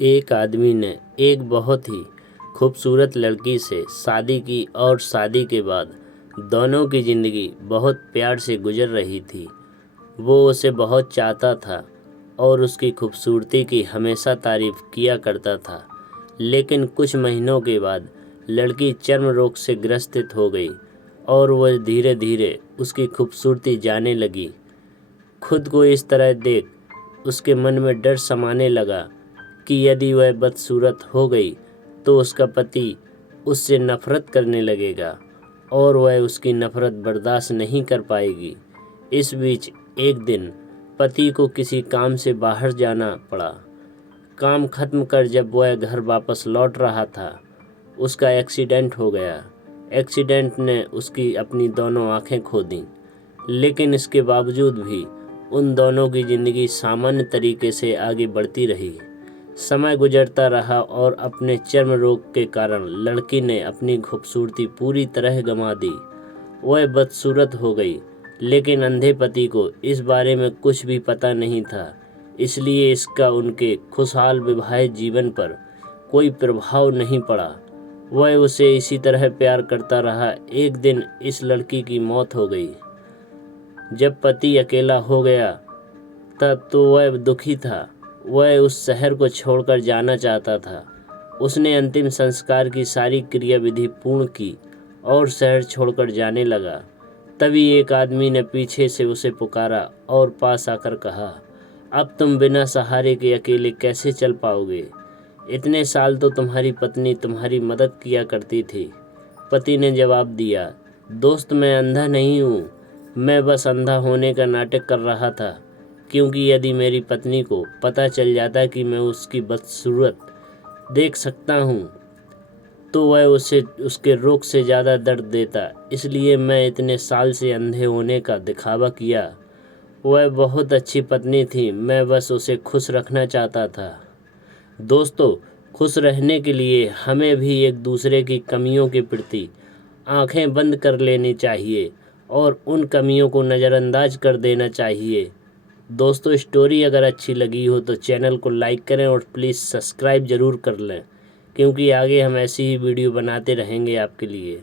एक आदमी ने एक बहुत ही खूबसूरत लड़की से शादी की और शादी के बाद दोनों की ज़िंदगी बहुत प्यार से गुजर रही थी। वो उसे बहुत चाहता था और उसकी खूबसूरती की हमेशा तारीफ़ किया करता था। लेकिन कुछ महीनों के बाद लड़की चर्म रोग से ग्रसित हो गई और वह धीरे धीरे उसकी खूबसूरती जाने लगी। खुद को इस तरह देख उसके मन में डर समाने लगा कि यदि वह बदसूरत हो गई तो उसका पति उससे नफ़रत करने लगेगा और वह उसकी नफ़रत बर्दाश्त नहीं कर पाएगी। इस बीच एक दिन पति को किसी काम से बाहर जाना पड़ा। काम खत्म कर जब वह घर वापस लौट रहा था, उसका एक्सीडेंट हो गया। एक्सीडेंट ने उसकी अपनी दोनों आंखें खो दीं, लेकिन इसके बावजूद भी उन दोनों की ज़िंदगी सामान्य तरीके से आगे बढ़ती रही। समय गुजरता रहा और अपने चर्म रोग के कारण लड़की ने अपनी खूबसूरती पूरी तरह गंवा दी। वह बदसूरत हो गई, लेकिन अंधे पति को इस बारे में कुछ भी पता नहीं था, इसलिए इसका उनके खुशहाल वैवाहिक जीवन पर कोई प्रभाव नहीं पड़ा। वह उसे इसी तरह प्यार करता रहा। एक दिन इस लड़की की मौत हो गई। जब पति अकेला हो गया तब तो वह दुखी था। वह उस शहर को छोड़कर जाना चाहता था। उसने अंतिम संस्कार की सारी क्रियाविधि पूर्ण की और शहर छोड़कर जाने लगा। तभी एक आदमी ने पीछे से उसे पुकारा और पास आकर कहा, अब तुम बिना सहारे के अकेले कैसे चल पाओगे? इतने साल तो तुम्हारी पत्नी तुम्हारी मदद किया करती थी। पति ने जवाब दिया, दोस्त मैं अंधा नहीं हूँ, मैं बस अंधा होने का नाटक कर रहा था, क्योंकि यदि मेरी पत्नी को पता चल जाता कि मैं उसकी बदसूरत देख सकता हूँ तो वह उसे उसके रोग से ज़्यादा दर्द देता, इसलिए मैं इतने साल से अंधे होने का दिखावा किया। वह बहुत अच्छी पत्नी थी, मैं बस उसे खुश रखना चाहता था। दोस्तों, खुश रहने के लिए हमें भी एक दूसरे की कमियों के प्रति आंखें बंद कर लेनी चाहिए और उन कमियों को नज़रअंदाज कर देना चाहिए। दोस्तों, स्टोरी अगर अच्छी लगी हो तो चैनल को लाइक करें और प्लीज़ सब्सक्राइब ज़रूर कर लें, क्योंकि आगे हम ऐसी ही वीडियो बनाते रहेंगे आपके लिए।